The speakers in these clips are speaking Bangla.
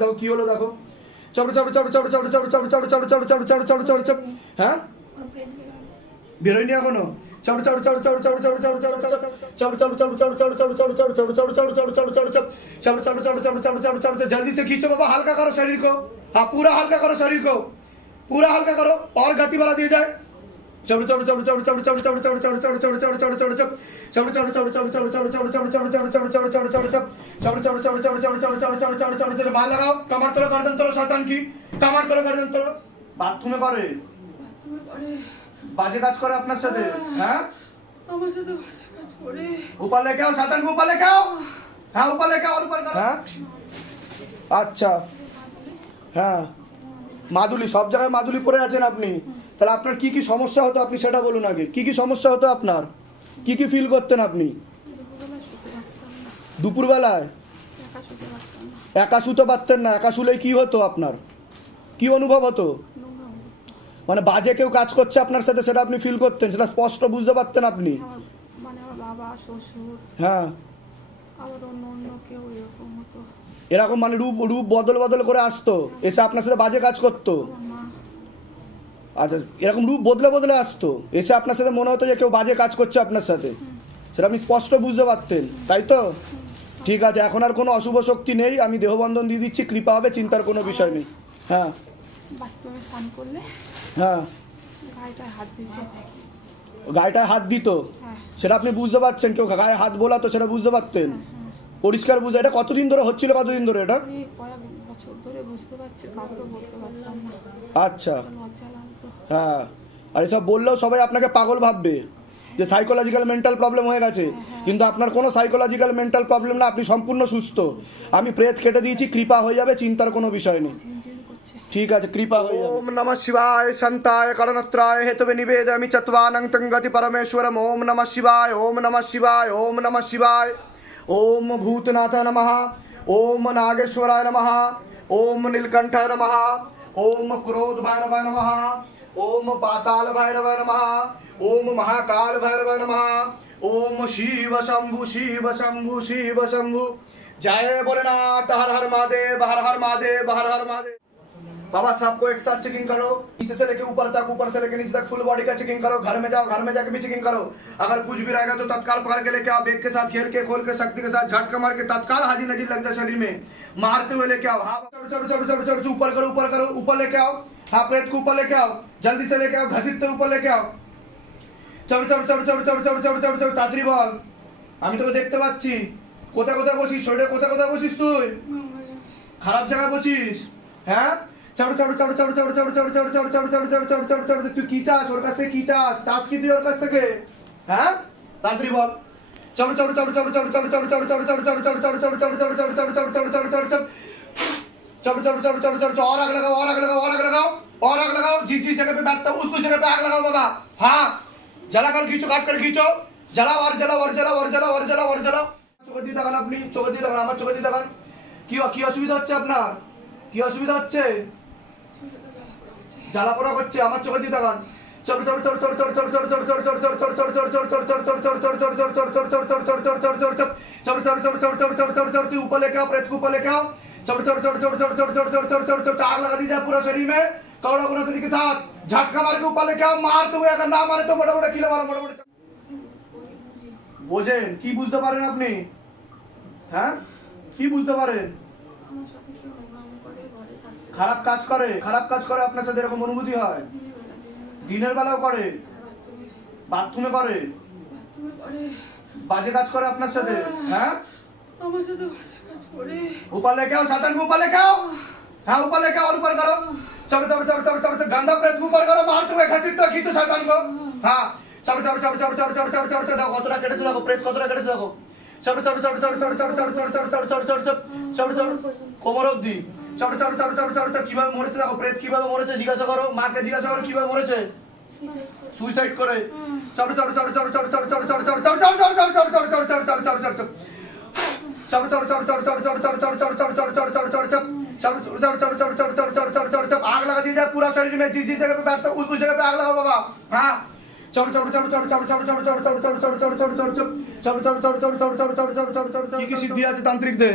দেখো কি হলো দেখো হ্যাঁ বেরোয়নি এখনো जल्दी से खींचो बाबा हल्का करो शरीर को हाँ पूरा हल्का करो शरीर को पूरा हल्का करो और गति बढ़ा दिया जाए मार लगाओ कमर तोड़ो गर्दन तोड़ो शैतान की कमर तोड़ो गर्दन तोड़ो বাথরুমে করে বাজে কাজ করে আপনার সাথে হ্যাঁ আমার সাথে বাজে কাজ করে ऊपर लेके आओ शैतान को ऊपर लेके आओ हाँ ऊपर लेके आओ ऊपर करो हाँ আচ্ছা হ্যাঁ মাদুলি সব জায়গায় মাদুলি পরে আছেন আপনি তাহলে আপনার কি কি সমস্যা হতো আপনি সেটা বলুন আগে কি কি সমস্যা হতো আপনার কি কি ফিল করতেন আপনি দুপুরবেলায় একা শুতে পারতেন না একা শুলেই কি হতো আপনার কি অনুভব হতো মানে বাজে কেউ কাজ করছে আপনার সাথে সেটা আপনি ফিল করতেন সেটা স্পষ্ট বুঝতে পারতেন আপনি মানে আমার বাবা শ্বশুর হ্যাঁ আবার অন্য কেউ এরকম হতো এরকম মানে রূপ রূপ বদল বদল করে আসতো এসে আপনার সাথে বাজে কাজ করতো আচ্ছা এরকম রূপ বদলে বদলে আসতো এসে আপনার সাথে মনে হতো যে কেউ বাজে কাজ করছে আপনার সাথে সেটা আপনি স্পষ্ট বুঝতে পারতেন তাই তো ঠিক আছে এখন আর কোনো অশুভ শক্তি নেই আমি দেহবন্ধন দিয়ে দিচ্ছি কৃপা হবে চিন্তার কোনো বিষয় নেই হ্যাঁ বাথরুমে স্নান করলে হ্যাঁ গায়েটায় হাত দিত গায়েটায় হাত দিত সেটা আপনি বুঝতে পারছেন কেউ গায়ে হাত বোলাতো সেটা বুঝতে পারতেন পরিষ্কার বুঝে এটা কতদিন ধরে হচ্ছিল কতদিন ধরে এটা আমি কয়েক বছর ধরে বুঝতে পারছি কাউকে বলতে পারতাম না আচ্ছা লজ্জা লাগতো হ্যাঁ আর এসব বললেও সবাই আপনাকে পাগল ভাববে যে সাইকোলজিক্যাল মেন্টাল প্রবলেম হয়ে গেছে কিন্তু আপনার কোনো সাইকোলজিক্যাল মেন্টাল প্রবলেম না আপনি সম্পূর্ণ সুস্থ আমি প্রেত কেটে দিয়েছি কৃপা হয়ে যাবে চিন্তার কোনো বিষয় নেই ঠিক আছে কৃপা হয়ে যাবে ওম নমঃ শিবায় শান্তায় করণত্রায় হেতবে নিবেদয়ামি চত্বানং তঙ্গতি পরমেশ্বরম ওম নমঃ শিবায় ওম নমঃ শিবায় ওম নমঃ শিবায় ओम भूतनाथ नमः ओम नागेश्वराय नमः ओम नीलकंठाय नमः ओम क्रोध भैरवाय नमः ओम पाताल भैरवाय नमः ओम महाकाल भैरवाय नमः ओम शिव शंभु शिव शंभु शिव शंभु जय भोलेनाथ हर हर महादेव हर हर महादेव हर हर महादेव बाबा सबको एक साथ चेकिंग करो नीचे से लेके ऊपर तक ऊपर से लेके नीचे तक फुल बॉडी का चेकिंग करो घर में जाओ घर में जाके भी चेकिंग करो अगर कुछ भी रहेगा तो तत्काल पकड़ के लेके आओ बेग के साथ घेर के खोल के शक्ति के साथ झटका मार के तत्काल हाजिर नजीर लग जाए शरीर में मारते हुए लेके आओ हाँ चलो ऊपर करो ऊपर लेके आओ हाँ प्रेत को ऊपर लेके आओ जल्दी से लेके आओ घसीटते ऊपर लेके आओ चलो तातरी বল আমি তোকে দেখতে পাচ্ছি কোথায় কোথায় বসিস শরীরে কোথায় কোথায় বসিস তুই খারাপ জায়গায় বসিস হ্যাঁ তুই কি চাস ওর কাছ থেকে কি চাস কি তুই ওর কাছ থেকে হ্যাঁ তাড়াতাড়ি বল और आग लगाओ और आग लगाओ और आग लगाओ और आग लगाओ जिस जिस जगह पे बैठता हूँ उस जगह पे आग लगाओ बाबा हाँ जला कर खींचो काट कर खींचो जलाओ और जलाओ और जलाओ और जलाओ और जलाओ और जलाओ চোখের দিয়ে তাকান আপনি চোখের দিয়ে তাকান আমার চোখের দিয়ে তাকান কি অসুবিধা হচ্ছে আপনার কি অসুবিধা হচ্ছে জ্বালা পোড়া করছে আমার চোখে দিয়ে তাকান ऊपर लेके आओ प्रेत को ऊपर लेके आओ आग लगा दी जाए पूरा शरीर में कौड़ा गुना तरीके के साथ झटका मार के ऊपर लेके आओ मारते हुए अगर ना मारे तो मोटा मोटा किलो मारो मोटा मोटा বোঝেন কি বুঝতে পারেন আপনি হ্যাঁ কি বুঝতে পারেন খারাপ কাজ করে আপনার সাথে এরকম অনুভূতি হয় দিনের বেলাও করে বাথরুমে করে বাজে কাজ করে আপনার সাথে হ্যাঁ আমার সাথে বাজে কাজ করে ऊपर लेके आओ शैतान को ऊपर लेके आओ हाँ ऊपर लेके आओ और ऊपर करो चलो गंदा प्रेत को ऊपर करो मारते हुए घसीटते हुए खींचो शैतान को हाँ चलो देखो कतरा केटेছে দেখো প্রেত কতটা কেটেছে দেখো চলো কোমর অবধি কিভাবে মরেছে দেখো প্রেত কিভাবে মরেছে জিজ্ঞাসা করো মাকে জিজ্ঞাসা করো কিভাবে মরেছে সুইসাইড করে आग लगा दी जाए पूरा शरीर में जिस जगह पे बैठता उस जगह पे आग लगाओ बाबा हाँ কি সিদ্ধি আছে তান্ত্রিকদের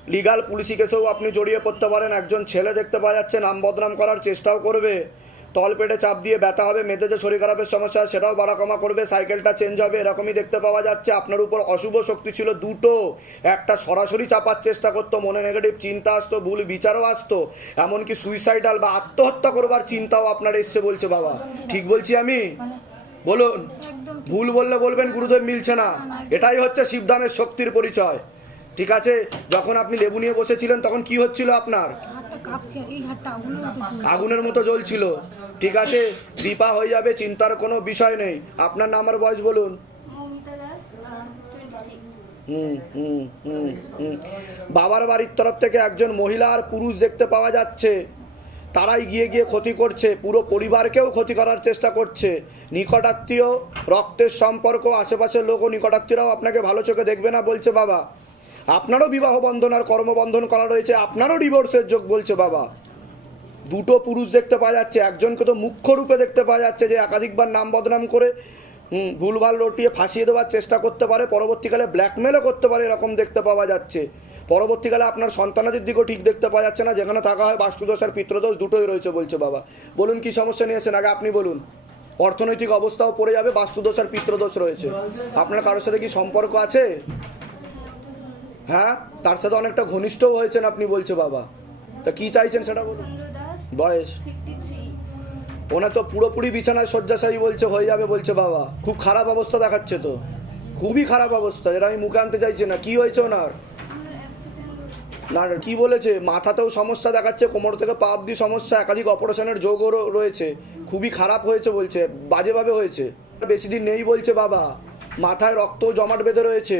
লিগাল পুলিশি কেসেও আপনি জড়িয়ে পড়তে পারেন। একজন ছেলে দেখতে পাওয়া যাচ্ছে নাম বদনাম করার চেষ্টাও করবে, তল পেটে চাপ দিয়ে ব্যথা হবে, মেয়েদের যে শরীর খারাপের সমস্যা সেটাও বাড়া কমা করবে, সাইকেলটা চেঞ্জ হবে, এরকমই দেখতে পাওয়া যাচ্ছে। আপনার উপর অশুভ শক্তি ছিল দুটো, একটা সরাসরি চাপার চেষ্টা করতো, মনে নেগেটিভ চিন্তা আসতো, ভুল বিচারও আসতো, এমনকি সুইসাইডাল বা আত্মহত্যা করবার চিন্তাও আপনার এসছে বলছে বাবা। ঠিক বলছি আমি? বলুন, একদম ঠিক। ভুল বললে বলবেন গুরুদেব, মিলছে না। এটাই হচ্ছে শিবধামের শক্তির পরিচয়। ঠিক আছে, যখন আপনি লেবু নিয়ে বসেছিলেন তখন কি হচ্ছিল আপনার? হাতটা কাঁপছে, এই হাতটা আগুনের মতো জ্বলছে। আগুনের মতো জ্বলছিল। ঠিক আছে, কৃপা হয়ে যাবে, চিন্তার কোনো বিষয় নেই। আপনার নাম আর বয়স বলুন। মৌমিতা দাস 26 বাবার বাড়ির তরফ থেকে একজন মহিলা আর পুরুষ দেখতে পাওয়া যাচ্ছে, তারাই গিয়ে গিয়ে ক্ষতি করছে, পুরো পরিবারকেও ক্ষতি করার চেষ্টা করছে। নিকটাত্মীয়, রক্তের সম্পর্ক, আশেপাশের লোক ও নিকটাত্মীয়রাও আপনাকে ভালো চোখে দেখবে না বলছে বাবা। আপনারও বিবাহ বন্ধন আর কর্মবন্ধন করা রয়েছে, আপনারও ডিভোর্সের যোগ বলছে বাবা। দুটো পুরুষ দেখতে পাওয়া যাচ্ছে, একজনকে তো মুখ্য রূপে দেখতে পাওয়া যাচ্ছে যে একাধিকবার নাম বদনাম করে ভুলভাল রটিয়ে ফাঁসিয়ে দেওয়ার চেষ্টা করতে পারে, পরবর্তীকালে ব্ল্যাকমেলও করতে পারে, এরকম দেখতে পাওয়া যাচ্ছে। পরবর্তীকালে আপনার সন্তানাদের দিকেও ঠিক দেখতে পাওয়া যাচ্ছে না, যেখানে থাকা হয় বাস্তুদোষ আর পিতৃদোষ দুটোই রয়েছে বলছে বাবা। বলুন কি সমস্যা নিয়েছেন, আগে আপনি বলুন। অর্থনৈতিক অবস্থাও পড়ে যাবে, বাস্তুদোষ আর পিতৃদোষ রয়েছে। আপনার কারোর সাথে কি সম্পর্ক আছে? হ্যাঁ, তার সাথে অনেকটা ঘনিষ্ঠও হয়েছেন আপনি বলছে বাবা। তা কি চাইছেন সেটা বলুন। চন্দ্র দাস বয়স? 53 ওনার তো পুরোপুরি বিছানায় শয্যাশায়ী বলছে, হয়ে যাবে বলছে বাবা। খুব খারাপ অবস্থা দেখাচ্ছে তো, খুবই খারাপ অবস্থা, যেটা আমি মুখে আনতে চাইছি না। কি হয়েছে ওনার? আমার অ্যাক্সিডেন্ট হয়েছে। না কি বলেছে, মাথাতেও সমস্যা দেখাচ্ছে, কোমর থেকে পা অব্দি সমস্যা, একাধিক অপারেশনের যোগও রয়েছে, খুবই খারাপ হয়েছে বলছে, বাজেভাবে হয়েছে। বেশি দিন নেই বলছে বাবা, মাথায় রক্ত জমাট বেঁধে রয়েছে,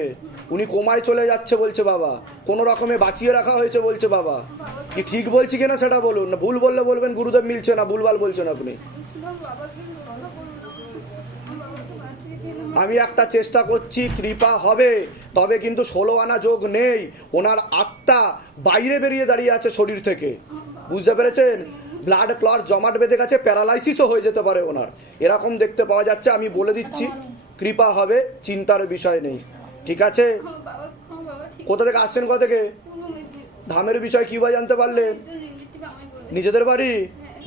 উনি কোমায় চলে যাচ্ছে বলছে বাবা, কোনো রকমে বাঁচিয়ে রাখা হয়েছে বলছে বাবা। কি ঠিক বলছি কিনা সেটা বলুন, না ভুল বললে বলবেন গুরুদেব মিলছে না, ভুলভাল বলছেন আপনি। আমি একটা চেষ্টা করছি, কৃপা হবে, তবে কিন্তু 16 আনা যোগ নেই। ওনার আত্মা বাইরে বেরিয়ে দাঁড়িয়ে আছে শরীর থেকে, বুঝতে পেরেছেন? ব্লাড ক্লট জমাট বেঁধে গেছে, প্যারালাইসিসও হয়ে যেতে পারে ওনার, এরকম দেখতে পাওয়া যাচ্ছে। আমি বলে দিচ্ছি, কৃপা হবে, চিন্তার বিষয় নেই। ঠিক আছে? আমার বাবা ঠিক কোথা থেকে আসছেন, কোথা থেকে? পূর্ব মেদিনীপুর ধামের বিষয় কী বা জানতে পারলেন? রিলেটিভ আমায় বলে। নিজেদের বাড়ি?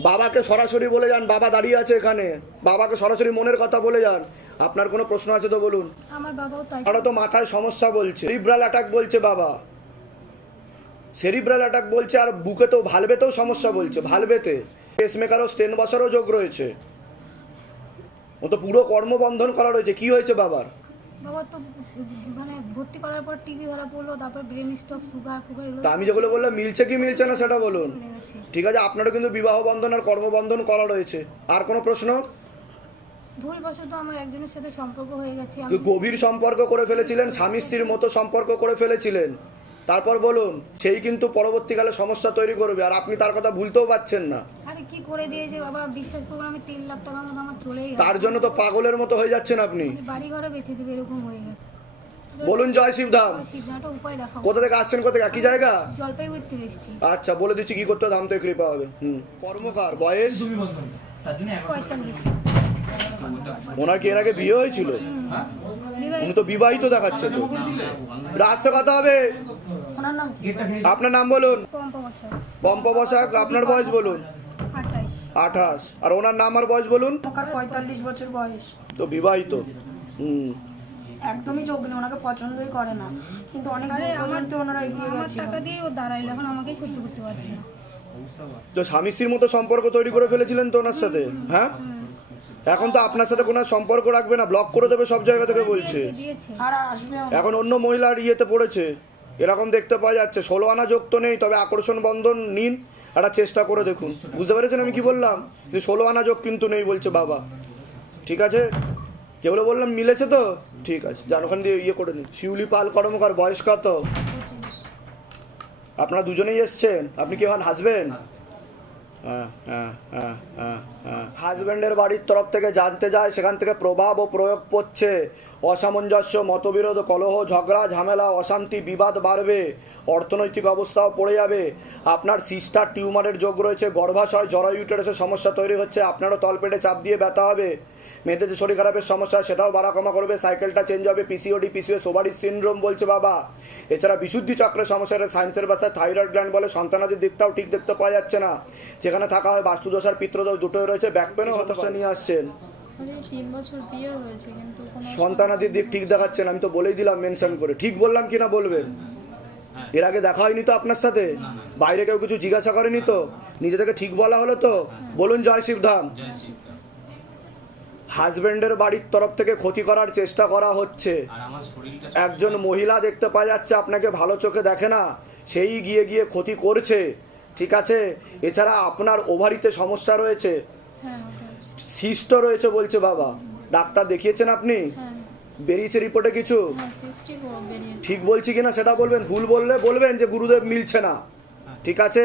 বাবাকে সরাসরি বলে যান, বাবা দাঁড়িয়ে আছে এখানে, বাবাকে সরাসরি মনের কথা বলে যান। আপনার কোনো প্রশ্ন আছে তো বলুন। আমার বাবাও তাই। ওরা তো মাথায় সমস্যা বলছে, সেরিব্রাল অ্যাটাক বলছে বাবা, সেরিব্রাল অ্যাটাক বলছে, আর বুকেতেও ভালভেতেও সমস্যা বলছে, ভালভেতে পেসমেকারও স্টেন বসারও যোগ রয়েছে। ও তো পুরো কর্মবন্ধন করা রয়েছে। কি হয়েছে বাবার? বাবা তো মানে ভর্তি করার পর টিভি ধরা পড়লো, তারপর ব্রেন স্ট্রোক, সুগার ফুগার এগুলো তা আমি যেগুলো বললাম মিলছে কি মিলছে না সেটা বলুন। চলে গেছে। ঠিক আছে, আপনারও কিন্তু বিবাহ বন্ধন আর কর্মবন্ধন করা রয়েছে। আর কোনো প্রশ্ন? ভুলবশত আমার একজনের সাথে সম্পর্ক হয়ে গেছে, আমি গভীর সম্পর্ক করে ফেলেছিলেন, স্বামী স্ত্রীর মতো সম্পর্ক করে ফেলেছিলেন, তারপর বলুন, সেই কিন্তু পরবর্তীকালে সমস্যা তৈরি করবে, আর আপনি তার কথা ভুলতেও পারছেন না। আরে কি করে দিয়েছে বাবা, বিশ্বাস করুন আমি 3 লাখ টাকা মতো আমার চলেই গেছে। তার জন্য তো পাগলের মতো হয়ে যাচ্ছেন আপনি। বাড়ি ঘরে বেঁচে দিবে এরকম হয়ে গেছে। বলুন জয় শিবধাম। সিদ্ধান্ত উপায় দেখাবো। কোথা থেকে আসছেন, কোথা থেকে, একই জায়গা? জলপাইগুড়ি থেকে এসেছি। আচ্ছা, বলে দিচ্ছি কি করতে হবে, ধাম থেকে কৃপা হবে। কর্মকার, বয়স? 45। ওনার কি এর আগে বিয়ে হয়েছিল? উনি তো বিবাহিত দেখাচ্ছে তো। রাস্তা কথা হবে। ওনার নাম আপনার নাম বলুন। পম্পা বসা। পম্পা বসাক। আপনার বয়স বলুন। 28। 28। আর ওনার নাম আর বয়স বলুন। ওনার 45 বছর বয়স, তো বিবাহিত। একদমই যোগ নেই, ওনাকে পছন্দই করে না, কিন্তু অনেক আরে দূর আমার পর্যন্ত ওনারা এগিয়ে আমার গেছিল। টাকা দিয়ে ও দাঁড়াইলো, এখন আমাকেই সহ্য করতে পারছে না। তো স্বামী স্ত্রীর মতো সম্পর্ক তৈরি করে ফেলেছিলেন তো ওনার সাথে, হ্যাঁ? এখন তো আপনার সাথে কোনো সম্পর্ক রাখবে না, ব্লক করে দেবে সব জায়গা থেকে বলছে। দিয়েছে। আর আসবেও না। এখন অন্য মহিলার ইয়েতে পড়েছে, এরকম দেখতে পাওয়া যাচ্ছে। 16 আনা যোগ তো নেই, তবে আকর্ষণ বন্ধন নিন, একটা চেষ্টা করে দেখুন। বুঝতে পেরেছেন আমি কি বললাম? যে 16 আনা যোগ কিন্তু নেই বলছে বাবা। ঠিক আছে, যেগুলো বললাম মিলেছে তো? ঠিক আছে, যান ওখান দিয়ে ইয়ে করে নিন। শিউলি পাল কর্মকার, বয়স কত? 25। আপনারা দুজনেই এসছেন, আপনি কি হন হাজবেন্ড? হাজব্যান্ডের বাড়ির তরফ থেকে জানতে যায়, সেখান থেকে প্রভাব ও প্রয়োগ পড়ছে, অসামঞ্জস্য, মতবিরোধ, কলহ, ঝগড়া, ঝামেলা, অশান্তি, বিবাদ বাড়বে, অর্থনৈতিক অবস্থাও পড়ে যাবে। আপনার সিস্টার টিউমারের যোগ রয়েছে, গর্ভাশয়, জরায়ু ইউটেরাসের সমস্যা তৈরি হচ্ছে, আপনারও তলপেটে চাপ দিয়ে ব্যথা হবে, মেয়েদের যে শরীর খারাপের সমস্যা সেটাও বাড়া কমা করবে, সাইকেলটা চেঞ্জ হবে, পিসিওডি, পিসিওএস, ওভারিস সিনড্রোম বলছে বাবা। এছাড়া বিশুদ্ধি চক্রের সমস্যা, সায়েন্সের ভাষায় থাইরয়েড গ্ল্যান্ড বলে, সন্তানাদির দিকটাও ঠিক দেখতে পাওয়া যাচ্ছে না, যেখানে থাকা হয় বাস্তুদোষ আর পিত্রদোষ দুটোই রয়েছে, ব্যাক পেনও সমস্যা নিয়ে আসছেন, মানে 3 বছর বিয়ে হয়েছে কিন্তু কোনো সন্তানাদির দিক ঠিক দেখাচ্ছেন। আমি তো বলেই দিলাম মেনশন করে, ঠিক বললাম কিনা বলবেন? এর আগে দেখা হয়নি তো আপনার সাথে? বাইরে কেউ কিছু জিজ্ঞাসা করেনি তো? নিজে থেকে ঠিক বলা হলো তো? বলুন জয় শিবধাম। হাজবেন্ডের বাড়ির তরফ থেকে ক্ষতি করার চেষ্টা করা হচ্ছে। একজন মহিলা দেখতে পাওয়া যাচ্ছে আপনাকে ভালো চোখে দেখে না, সেই গিয়ে গিয়ে ক্ষতি করছে, ঠিক আছে? এছাড়া আপনার ওভারিতে সমস্যা রয়েছে, হ্যাঁ ওটা আছে। সিস্ট রয়েছে বলছে বাবা। ডাক্তার দেখিয়েছেন আপনি? হ্যাঁ বেরিয়েছে রিপোর্টে কিছু? হ্যাঁ 60 বেরিয়েছে। ঠিক বলছি কিনা সেটা বলবেন, ভুল বললে বলবেন যে গুরুদেব মিলছে না, ঠিক আছে?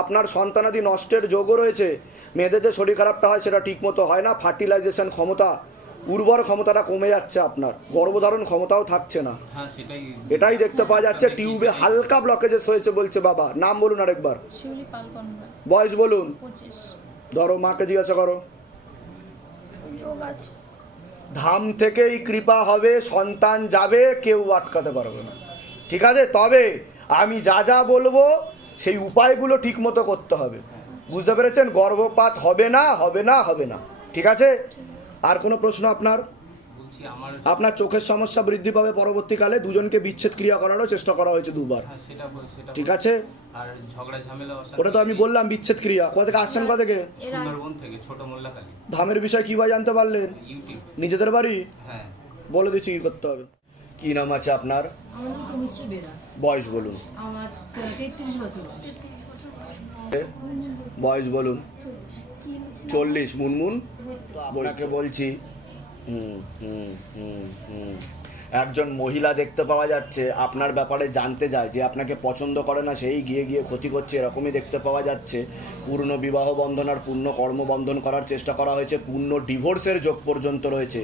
আপনার সন্তানাদি নষ্টের যোগও রয়েছে, মেয়েদের যে শরীর খারাপটা হয় সেটা ঠিক মতো হয় না, ফার্টিলাইজেশন ক্ষমতা, উর্বর ক্ষমতাটা কমে যাচ্ছে, আপনার গর্ভধারণ ক্ষমতাও থাকছে না, এটাই দেখতে পাওয়া যাচ্ছে। টিউবে হালকা ব্লকেজেস হয়েছে বলছে বাবা। নাম বলুন আরেকবার, শিউলি পালকনবা। বয়স বলুন। 25। ধরো মাকে জিজ্ঞাসা করো। যোগ আছে। ধাম থেকেই কৃপা হবে, সন্তান যাবে, কেউ আটকাতে পারবে না, ঠিক আছে? তবে আমি যা যা বলবো সেই উপায়গুলো ঠিক মতো করতে হবে, বুঝতে পেরেছেন? গর্ভপাত হবে না, হবে না, হবে না, ঠিক আছে? আর কোনো প্রশ্ন আপনার? আপনার চোখের সমস্যা বৃদ্ধি পাবে পরবর্তীকালে, দুজনকে বিচ্ছেদ ক্রিয়া করারও চেষ্টা করা হয়েছে 2 বার, ঠিক আছে? আর ঝগড়া ঝামেলা ওটা তো আমি বললাম বিচ্ছেদ ক্রিয়া। কোথা থেকে আসছেন, কোথা থেকে? সুন্দরবন থেকে, ছোট মোল্লাখালী। ধামের বিষয় কী বা জানতে পারলেন? ইউটিউব। নিজেদের বাড়ি? হ্যাঁ। বলে দিচ্ছি কী করতে হবে। কী নাম আছে আপনার? আমার নাম তনুশ্রী বেরা। বয়স বলুন। আমার 33 বছর বয়স। বয়স বলুন। 40। মুনমুন, আপনাকে বলছি একজন মহিলা দেখতে পাওয়া যাচ্ছে আপনার ব্যাপারে জানতে যায়, যে আপনাকে পছন্দ করে না, সেই গিয়ে গিয়ে ক্ষতি করছে, এরকমই দেখতে পাওয়া যাচ্ছে। পূর্ণ বিবাহ বন্ধন আর পূর্ণ কর্মবন্ধন করার চেষ্টা করা হয়েছে, পূর্ণ ডিভোর্সের যোগ পর্যন্ত রয়েছে,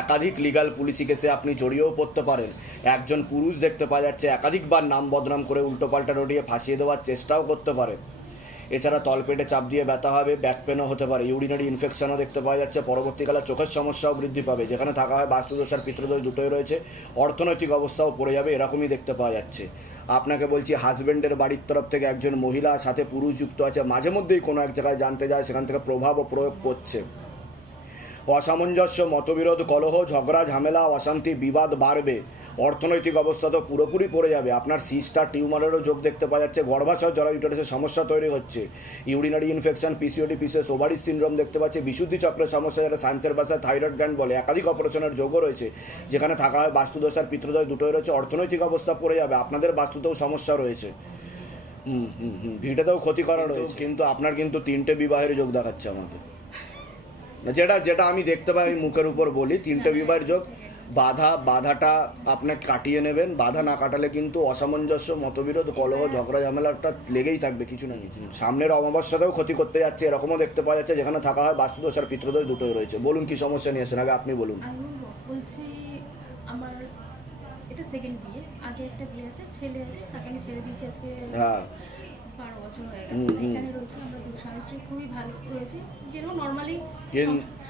একাধিক লিগাল পুলিশি কেসে আপনি জড়িয়েও পড়তে পারেন। একজন পুরুষ দেখতে পাওয়া যাচ্ছে একাধিকবার নাম বদনাম করে উল্টোপাল্টা রটিয়ে ফাঁসিয়ে দেওয়ার চেষ্টাও করতে পারে। এছাড়া তলপেটে চাপ দিয়ে ব্যথা হবে, ব্যাক পেনও হতে পারে, ইউরিনারি ইনফেকশনও দেখতে পাওয়া যাচ্ছে, পরবর্তীকালে চোখের সমস্যাও বৃদ্ধি পাবে, যেখানে থাকা হয় বাস্তুদোষ আর পিতৃদোষ দুটোই রয়েছে, অর্থনৈতিক অবস্থাও পড়ে যাবে, এরকমই দেখতে পাওয়া যাচ্ছে। আপনাকে বলছি হাজব্যান্ডের বাড়ির তরফ থেকে একজন মহিলা সাথে পুরুষ যুক্ত আছে, মাঝে মধ্যেই কোনো এক জায়গায় জানতে যায়, সেখান থেকে প্রভাব ও প্রয়োগ করছে। অসামঞ্জস্য, মতবিরোধ, কলহ, ঝগড়া, ঝামেলা, অশান্তি, বিবাদ বাড়বে, অর্থনৈতিক অবস্থা তো পুরোপুরি পড়ে যাবে। আপনার সিস্টার টিউমারেরও যোগ দেখতে পাওয়া যাচ্ছে, গর্ভাশয় জরায়ু ইউটেরাসের সমস্যা তৈরি হচ্ছে, urinary infection, PCOD, PCOS, ovaries syndrome দেখতে পাচ্ছে, বিশুদ্ধি চক্রের সমস্যা, যেটা সায়েন্সের ভাষায় থাইরয়েড গ্ল্যান্ড বলে, একাধিক অপারেশনের যোগও রয়েছে, যেখানে থাকা হয় বাস্তুদোষ আর পিতৃদোষ দুটোই রয়েছে, অর্থনৈতিক অবস্থা পড়ে যাবে, আপনাদের বাস্তুতেও সমস্যা রয়েছে, ভিটেতেও ক্ষতি করা রয়েছে। কিন্তু আপনার কিন্তু 3টে বিবাহের যোগ দেখাচ্ছে আমাকে, যেটা যেটা আমি দেখতে পাই, আমি মুখের উপর বলি 3টে বিবাহের যোগ। বাধাটা আপনাকে কাটিয়ে নেবেন, বাধা না কাটালে কিন্তু অসামঞ্জস্য, মতবিরোধ, কলহ, ঝগড়া ঝামেলাটা লেগেই থাকবে কিছু না কিছু। সামনের অমাবস্যাতেও ক্ষতি করতে যাচ্ছে, এরকমও দেখতে পাওয়া যাচ্ছে, যেখানে থাকা হয় বাস্তুদোষ আর পিতৃদোষ দুটোই রয়েছে। বলুন কি সমস্যা নিয়েছেন, আগে আপনি বলুন। আমি বলছি আমার এটা সেকেন্ড বিয়ে, আগে একটা বিয়ে আছে, ছেলে আছে, তাকে আমি ছেড়ে দিয়েছি আজকে হ্যাঁ 12 বছর হয়ে গেছে। এখানে রয়েছে, আমরা দুই স্বামী স্ত্রী খুবই ভালো রয়েছে, যেরকম নর্মালি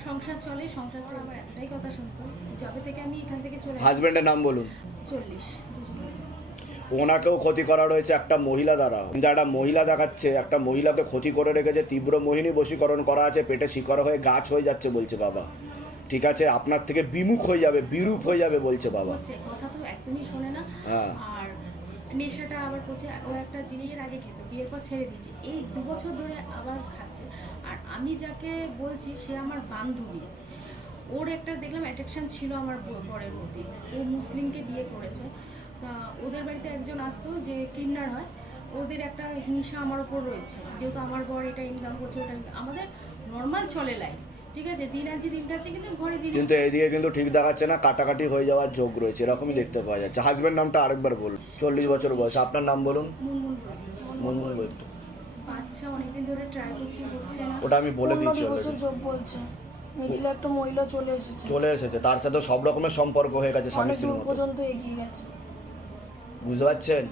সংসার চলে, সংসার চলে। আমার একটাই কথা শুনতো, যবে থেকে আমি এখান থেকে চলে হাজব্যান্ডের নাম বলুন। 40 দুজন। ওনাকেও ক্ষতি করা রয়েছে একটা মহিলা দ্বারা, কিন্তু একটা মহিলা দেখাচ্ছে, একটা মহিলাকে ক্ষতি করে রেখেছে, তীব্র মোহিনী বশীকরণ করা আছে, পেটে শিকড় হয়ে গাছ হয়ে যাচ্ছে বলছে বাবা, ঠিক আছে? আপনার থেকে বিমুখ হয়ে যাবে, বিরূপ হয়ে যাবে বলছে বাবা। হচ্ছে কথা তো একদমই শোনে না, হ্যাঁ। আর নেশাটা আবার করছে। ও একটা জিনিসের আগে খেত, বিয়ের পর ছেড়ে দিয়েছি, এই 2 বছর ধরে আবার খাচ্ছে। আর আমি যাকে বলছি সে আমার বান্ধবী, ওর একটা দেখলাম অ্যাট্রাকশন ছিল আমার বরের মধ্যে, ও মুসলিমকে বিয়ে করেছে। তা ওদের বাড়িতে একজন আসতো যে ক্লিনার হয়, ওদের একটা হিংসা আমার ওপর রয়েছে, যেহেতু আমার বর এটা ইনকাম করছে, ওটা আমাদের নর্মাল চলে লাইফ, ঠিক আছে, দিন আনছি দিন খাচ্ছে, কিন্তু ঘরে জিনিস। কিন্তু এইদিকে কিন্তু ঠিক দেখাচ্ছে না, কাটাকাটি হয়ে যাওয়ার যোগ রয়েছে, এরকমই দেখতে পাওয়া যাচ্ছে। হাজব্যান্ড নামটা আরেকবার বলুন। 40 বছর বয়স, আপনার নাম বলুন। মুনমুন বলতো। বাচ্চা অনেকদিন ধরে ট্রাই করছি, হচ্ছে না। ওটা আমি বলে পূর্ণ দিয়েছি দিবসের অলরেডি। যোগ বলছে। মিডিলে একটা মহিলা চলে এসেছে, চলে এসেছে, তার সাথে সব রকমের সম্পর্ক হয়ে গেছে স্বামী অনেক স্ত্রীর দূর মতো, পর্যন্ত এগিয়ে গেছে, বুঝতে পারছেন?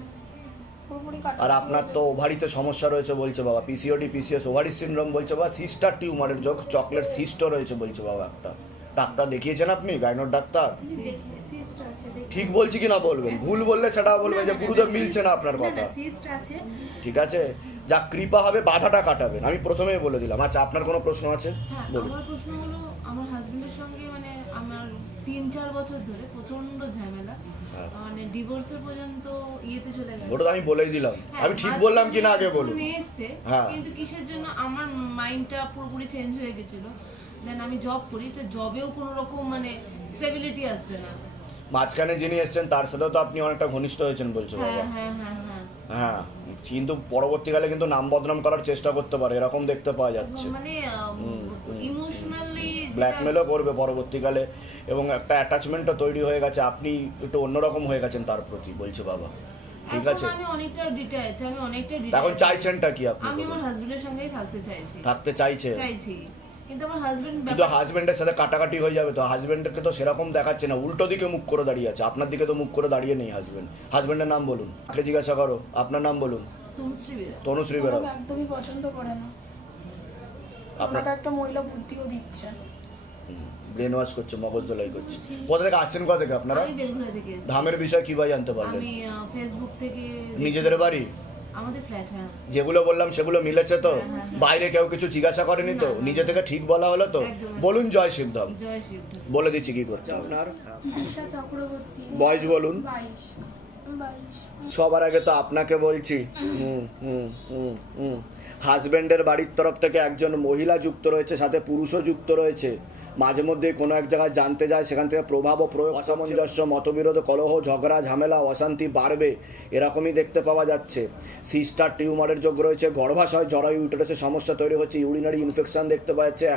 পুরোপুরি কাটা আর আপনার তো ওভারিতে সমস্যা রয়েছে বলছে বাবা, পিসিওডি পিসিএস ওভারি সিনড্রোম বলছে বাবা, সিস্টার টিউমারের যোগ চকলেট সিস্টও রয়েছে বলছে বাবা একটা। ডাক্তার দেখিয়েছেন আপনি, গাইনোর ডাক্তার? সিস্ট আছে ঠিক বলছি কি না বলবেন, ভুল বললে সেটা বলবেন যে গুরুদেব মিলছে না আপনার কথা, সিস্ট আছে। ঠিক আছে? যা কৃপা হবে বাধাটা কাটাবেন, আমি প্রথমেই বলে দিলাম। আচ্ছা, আপনার কোনো প্রশ্ন আছে? হ্যাঁ, বলুন। আমার প্রশ্ন হলো, আমার হাজবেন্ডের সঙ্গে মানে আমার 3-4 বছর ধরে প্রচন্ড ঝামেলা, হ্যাঁ। মানে ডিভোর্সের পর্যন্ত ইয়েতে চলে গেছে। ওটা তো আমি বলেই দিলাম, হ্যাঁ, আমি ঠিক বললাম কি না আগে বলুন। মেয়ে এসছে, হ্যাঁ। কিন্তু কিসের জন্য আমার মাইন্ডটা পুরোপুরি চেঞ্জ হয়ে গেছিল। দেন আমি জব করি, তো জবেও কোনো রকম মানে স্টেবিলিটি আসছে না। মাঝখানে যিনি এসছেন তার সাথেও তো আপনি অনেকটা ঘনিষ্ঠ হয়েছেন বলছো হ্যাঁ বাবা। হ্যাঁ হ্যাঁ হ্যাঁ হ্যাঁ, কিন্তু পরবর্তীকালে কিন্তু নাম বদনাম করার চেষ্টা করতে পারে, এরকম দেখতে পাওয়া যাচ্ছে। মানে ইমোশনালি ব্ল্যাকমেলও করবে পরবর্তীকালে, এবং একটা অ্যাটাচমেন্টও তৈরি হয়ে গেছে, আপনি একটু অন্যরকম হয়ে গেছেন তার প্রতি বলছে বাবা, ঠিক আছে? আমি অনেকটা ডিটেইলস, আমি অনেকটা এখন ডিটেইলস চাইছেনটা কি আপনি? আমি বলুন। আমার হাজবেন্ডের সঙ্গেই থাকতে চাইছি থাকতে চাইছে, চাইছি কিন্তু আমার হাজবেন্ড কিন্তু হাজবেন্ডের সাথে কাটাকাটি হয়ে যাবে তো, হাজবেন্ডকে তো সেরকম দেখাচ্ছে না, উল্টো দিকে মুখ করে দাঁড়িয়ে আছে, আপনার দিকে তো মুখ করে দাঁড়িয়ে নেই হাজবেন্ড। হাজবেন্ডের নাম বলুন, আগে জিজ্ঞাসা করো, আপনার নাম বলুন। তুমশ্রী বেরা। তনুশ্রী বেরা। ওনাকে একদমই পছন্দ করে না, আপনার আপনাকে একটা মহিলা বুদ্ধিও দিচ্ছে। ব্রেন ওয়াশ করছে, মগজ দোলাই করছে। কোথা থেকে আসছেন, কোথা থেকে আপনারা? আমি বেলঘুরা থেকে এসেছি। ধামের বিষয় কিভাবে জানতে পারলেন? আমি ফেসবুক থেকে নিজেদের বাড়ি আমাদের ফ্ল্যাট, হ্যাঁ যেগুলো বললাম সেগুলো মিলেছে তো? হ্যাঁ, হ্যাঁ। বাইরে কেউ কিছু জিজ্ঞাসা করেনি তো? না, না। নিজে থেকে ঠিক বলা হলো তো? একদম। বলুন জয় শিবধাম। জয় শিব। বলে দিচ্ছি কি করছে আপনার। ঈশা চক্রবর্তী, বয়স বলুন। 22। সবার আগে তো আপনাকে বলছি, হাজবেন্ডের বাড়ির তরফ থেকে একজন মহিলা যুক্ত রয়েছে, সাথে পুরুষও যুক্ত রয়েছে। মাঝে মধ্যে কোনো এক জায়গায় জানতে যায়, সেখান থেকে প্রভাব ও প্রয়োগ, অসামঞ্জস্য, মতবিরোধ, কলহ, ঝগড়া, ঝামেলা, অশান্তি বাড়বে, এরকমই দেখতে পাওয়া যাচ্ছে। সিস্টার টিউমারের যোগ রয়েছে, গর্ভাশয়, জরায়ু, ইউটেরাসের সমস্যা তৈরি হচ্ছে, ইউরিনারি ইনফেকশন দেখতে পাওয়া যাচ্ছে,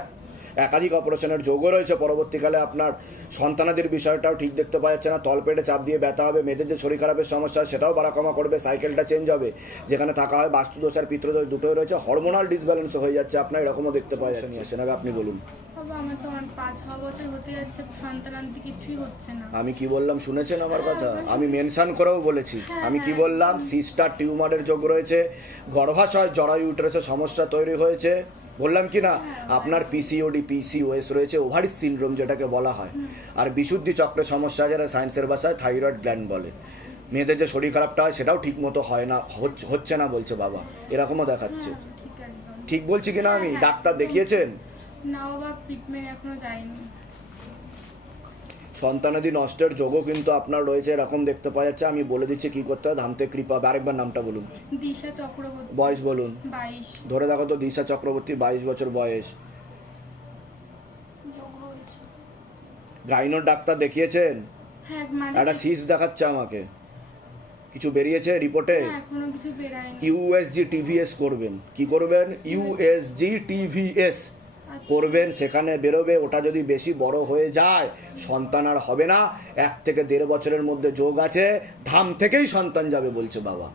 একাধিক অপারেশনের যোগও রয়েছে। পরবর্তীকালে আপনার সন্তানাদের বিষয়টাও ঠিক দেখতে পাওয়া যাচ্ছে না, তলপেটে চাপ দিয়ে ব্যথা হবে, মেয়েদের যে শরীর খারাপের সমস্যা সেটাও বাড়া কমা করবে, সাইকেলটা চেঞ্জ হবে, যেখানে থাকা হয় বাস্তুদোষ আর পিতৃদোষ দুটোই রয়েছে, হরমোনাল ডিসব্যালেন্স হয়ে যাচ্ছে আপনার, এরকমও দেখতে পাওয়া যাচ্ছে। সেটাকে আপনি বলুন। বাবা আমার তো 5-6 বছর হতে যাচ্ছে, সন্তানান্তি কিছুই হচ্ছে না। আমি কি বললাম শুনেছেন আমার কথা? আমি মেনশন করেও বলেছি, আমি কি বললাম? সিস্টার টিউমারের যোগ রয়েছে, গর্ভাশয়, জরায়ু, ইউটেরাসের সমস্যা তৈরি হয়েছে, বললাম কি না? আপনার পিসিওডি পিসিওএস রয়েছে, ওভারি সিনড্রোম যেটাকে বলা হয়, আর বিশুদ্ধি চক্রের সমস্যা, যারা সায়েন্সের ভাষায় থাইরয়েড গ্ল্যান্ড বলে। মেয়েদের যে শরীর খারাপটা হয় সেটাও ঠিক মতো হয় না, হচ্ছে না বলছে বাবা, এরকমও দেখাচ্ছে। ঠিক একদম। ঠিক বলছি কি না আমি? ডাক্তার দেখিয়েছেন? না বাবা, ট্রিটমেন্ট এখনো যায়নি। সন্তানাদি নষ্টের যোগও কিন্তু আপনার রয়েছে, এরকম দেখতে পাওয়া যাচ্ছে। আমি বলে দিচ্ছি কি করতে হয়, ধামতে কৃপা। আরেকবার নামটা বলুন। দিশা চক্রবর্তী, বয়স বলুন। 22। ধরে দেখো তো, দিশা চক্রবর্তী, 22 বছর বয়স। যোগ রয়েছে। গাইনোর ডাক্তার দেখিয়েছেন? হ্যাঁ মাঝে একটা সিস্ট দেখাচ্ছে আমাকে, কিছু বেরিয়েছে রিপোর্টে? না, এখনো কিছু বেরায়নি। ইউএসজি টিভিএস করবেন। কি করবেন? ইউএসজি টিভিএস করবেন, সেখানে বেরোবে। ওটা যদি বেশি বড় হয়ে যায় সন্তান আর হবে না, 1 থেকে 1.5 বছরের মধ্যে যোগ আছে, ধাম থেকেই সন্তান যাবে বলছে বাবা।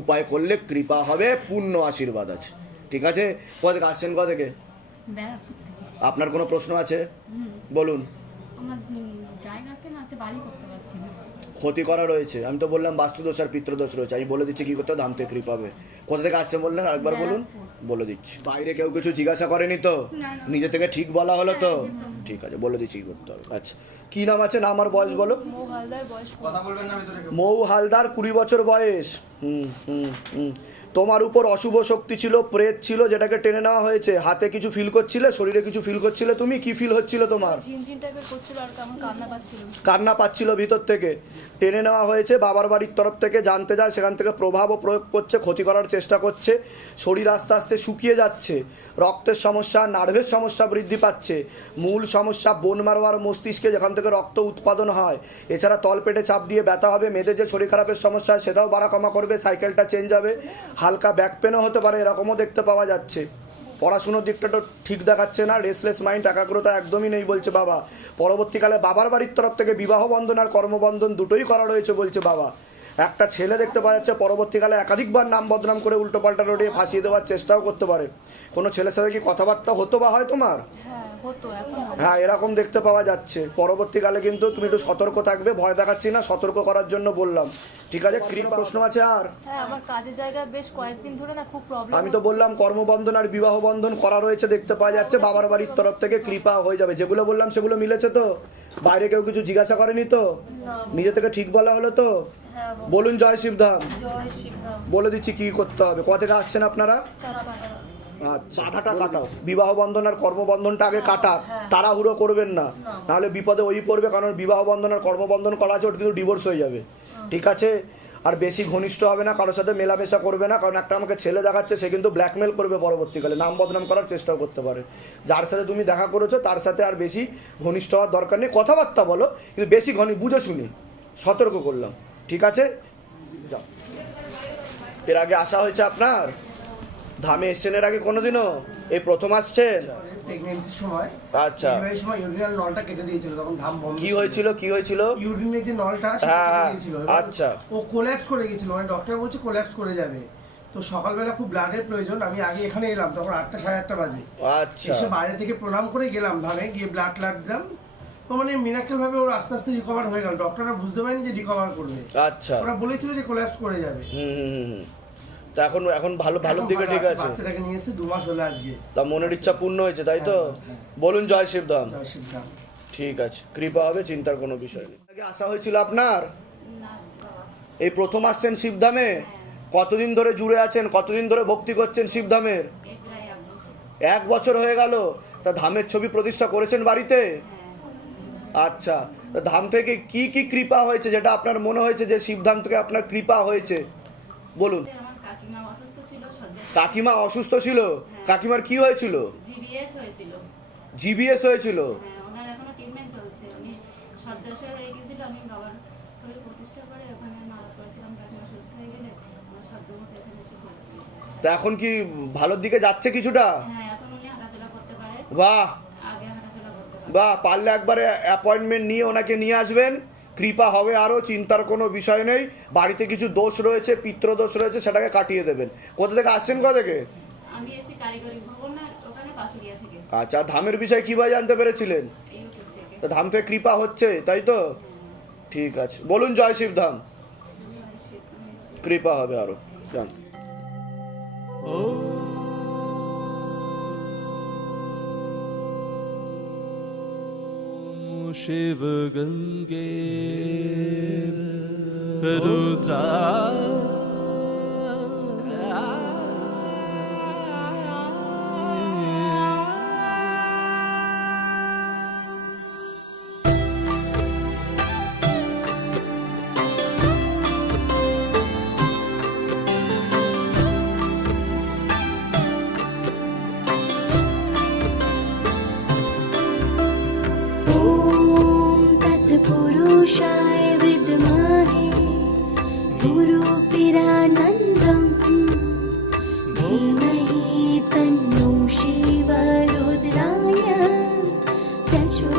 উপায় করলে কৃপা হবে, পূর্ণ আশীর্বাদ আছে, ঠিক আছে? কোথা থেকে আসছেন, কোথা থেকে? আপনার কোনো প্রশ্ন আছে বলুন। আমার জায়গাতে না আছে, বাড়ি করতে পারছি না। ক্ষতি করা রয়েছে, আমি তো বললাম বাস্তুদোষ আর পিতৃদোষ রয়েছে। আমি বলে দিচ্ছি কি করতে, ধাম থেকে কৃপা হবে। কোথা থেকে আসছেন বললেন, আরেকবার বলুন। বলে দিচ্ছি। বাইরে কেউ কিছু জিজ্ঞাসা করেনি তো? না, না। নিজে থেকে ঠিক বলা হলো তো? ঠিক আছে, বলে দিচ্ছি কি করতে হবে। আচ্ছা, কি নাম আছে? নাম আর বয়স বলো। মৌ হালদার, বয়স কথা বলবেন না ভিতরে কেউ? মৌ হালদার, 20 বছর বয়স। তোমার উপর অশুভ শক্তি ছিল, প্রেত ছিল, যেটাকে টেনে নেওয়া হয়েছে। হাতে কিছু ফিল করছিলে, শরীরে কিছু ফিল করছিলে, তুমি কি ফিল হচ্ছিল তোমার? ঝিনঝিন টাইপের করছিল আর কেমন কান্না পাচ্ছিল। কান্না পাচ্ছিল ভিতর থেকে, টেনে নেওয়া হয়েছে বাবার বাড়ির তরফ থেকে। জানতে যায়, সেখান থেকে প্রভাব ও প্রয়োগ করছে, ক্ষতি করার চেষ্টা করছে। শরীর আস্তে আস্তে শুকিয়ে যাচ্ছে, রক্তের সমস্যা, নার্ভের সমস্যা বৃদ্ধি পাচ্ছে। মূল সমস্যা বোন মারোয়ার মস্তিষ্কে, যেখান থেকে রক্ত উৎপাদন হয়। এছাড়া তলপেটে চাপ দিয়ে ব্যথা হবে, মেয়েদের যে শরীর খারাপের সমস্যা সেটাও বাড়া কমা করবে, সাইকেলটা চেঞ্জ হবে, হালকা ব্যাক পেনও হতে পারে, এরকমও দেখতে পাওয়া যাচ্ছে। পড়াশুনোর দিকটা তো ঠিক দেখাচ্ছে না, রেসলেস মাইন্ড, একাগ্রতা একদমই নেই বলছে বাবা। পরবর্তীকালে বাবার বাড়ির তরফ থেকে বিবাহ বন্ধন আর কর্মবন্ধন দুটোই করা রয়েছে বলছে বাবা। একটা ছেলে দেখতে পাওয়া যাচ্ছে, পরবর্তীকালে একাধিকবার নাম বদনাম করে উল্টোপাল্টা রটিয়ে ফাঁসিয়ে দেওয়ার চেষ্টাও করতে পারে। কোনো ছেলের সাথে কি কথাবার্তা হতো বা হয় তোমার? হ্যাঁ হতো, এখন হয় না। হ্যাঁ, এরকম দেখতে পাওয়া যাচ্ছে। পরবর্তীকালে কিন্তু তুমি একটু সতর্ক থাকবে, ভয় দেখাচ্ছি না, সতর্ক করার জন্য বললাম, ঠিক আছে? প্রশ্ন আছে আর? হ্যাঁ, আমার কাজের জায়গায় বেশ কয়েকদিন ধরে না খুব প্রবলেম। আমি তো বললাম কর্মবন্ধন আর বিবাহ বন্ধন করা রয়েছে, দেখতে পাওয়া যাচ্ছে। বাবার বাড়ির তরফ থেকে কৃপা হয়ে যাবে। যেগুলো বললাম সেগুলো মিলেছে তো? বাইরে কেউ কিছু জিজ্ঞাসা করেনি তো? নিজে থেকে ঠিক বলা হলো তো? বলুন জয় শিবধাম। বলে দিচ্ছি কি করতে হবে। কোথা থেকে আসছেন আপনারা? আচ্ছা, বাধাটা কাটাও। বিবাহ বন্ধন আর কর্মবন্ধনটা আগে কাটা, তাড়াহুড়ো করবেন না, নাহলে বিপদে ওই পড়বে। কারণ বিবাহ বন্ধন আর কর্মবন্ধন করা আছে, ওটা কিন্তু ডিভোর্স হয়ে যাবে, ঠিক আছে? আর বেশি ঘনিষ্ঠ হবে না, কারোর সাথে মেলামেশা করবে না। কারণ একটা আমাকে ছেলে দেখাচ্ছে, সে কিন্তু ব্ল্যাকমেল করবে পরবর্তীকালে, নাম বদনাম করার চেষ্টাও করতে পারে। যার সাথে তুমি দেখা করেছো তার সাথে আর বেশি ঘনিষ্ঠ হওয়ার দরকার নেই। কথাবার্তা বলো, কিন্তু বেশি বুঝে শুনি, সতর্ক করলাম, ঠিক আছে? যাও। এর আগে আসা হয়েছে আপনার ধামে? এসছেন এর আগে কোনোদিনও? এই প্রথম আসছেন? প্রেগন্যান্সির সময়, আচ্ছা, ডেলিভারির সময় ইউরিনাল নলটা কেটে দিয়েছিল, তখন ধাম বন্ধ কি ছিল। হয়েছিল? কি হয়েছিল? ইউরিনের যে নলটা সেটা হ্যাঁ, কেটে হ্যাঁ, দিয়েছিল। আচ্ছা। ও কোল্যাপস করে গেছিল, মানে ডক্টর বলছে কোল্যাপস করে যাবে। তো সকালবেলা খুব ব্লাডের প্রয়োজন, আমি আগে এখানে এলাম, তখন 8টা সাড়ে 8টা বাজে। আচ্ছা, এসে বাইরে থেকে প্রণাম করে গেলাম ধামে, গিয়ে ব্লাড দিলাম। তো মানে মিরাকেল ভাবে ওর আস্তে আস্তে রিকভার হয়ে গেল। ডক্টররা বুঝতে পারেনি যে রিকভার করবে, আচ্ছা। ওরা বলেছিল যে কোল্যাপস করে যাবে। তো এখন এখন ভালোর এখন দিকে ভালো ঠিক আছে, আছে? বাচ্চাটাকে নিয়ে এসে 2 মাস হলো আজকে। তা মনের ইচ্ছা পূর্ণ হয়েছে, তাই তো? হ্যাঁ। বলুন জয় শিবধাম। জয় শিবধাম। ঠিক আছে, কৃপা হবে, চিন্তার কোনো বিষয় নেই। আগে আসা হয়েছিল আপনার? এই প্রথম আসছেন শিবধামে? কতদিন ধরে জুড়ে আছেন? কতদিন ধরে ভক্তি করছেন শিবধামের? 1 বছর হয়ে গেল। তা ধামের ছবি প্রতিষ্ঠা করেছেন বাড়িতে? আচ্ছা, তা ধাম থেকে কি কি কৃপা হয়েছে, যেটা আপনার মনে হয়েছে যে শিবধাম থেকে আপনার কৃপা হয়েছে? বলুন। আমার কাকিমা অসুস্থ ছিল, কাকিমা অসুস্থ ছিল? কাকিমার কি হয়েছিল? জিবিএস হয়েছিল। জিবিএস হয়েছিল? হ্যাঁ, ওনার এখনো ট্রিটমেন্ট চলছে। উনি শয্যাশায়ী হয়ে গেছিল। আমি বাবার শরীর প্রতিষ্ঠা করে ওখানে মারা করেছিলাম। কাকিমা সুস্থ হয়ে গেলে আমার শব্দ মতো এখানে এসে পড়ে। তা এখন কি ভালোর দিকে যাচ্ছে কিছুটা? হ্যাঁ, এখন উনি হাঁটাচলা করতে পারে, বাহ আগে হাঁটাচলা করতে পারে। বাহ, পারলে একবারে অ্যাপয়েন্টমেন্ট নিয়ে ওনাকে নিয়ে আসবেন, কৃপা হবে আরও, চিন্তার কোনো বিষয় নেই। বাড়িতে কিছু দোষ রয়েছে, পিতৃদোষ রয়েছে, সেটাকে কাটিয়ে দেবেন। কোথা থেকে আসছেন? কোথা থেকে? আমি এসি কারিগরি ভবন না, ওখানে পাশুরিয়া থেকে, আচ্ছা, ধামের বিষয়ে কীভাবে জানতে পেরেছিলেন? ইউটিউব থেকে। তো ধাম থেকে কৃপা হচ্ছে, তাই তো? ঠিক আছে, বলুন জয় শিবধাম। কৃপা হবে আরও, জান। शिव गंगे रुद्रा तत्पुरुषाय विद्महे गुरुपिरानन्दम् धीमहि तन्नो शिवरुद्राय प्रचोदयात्।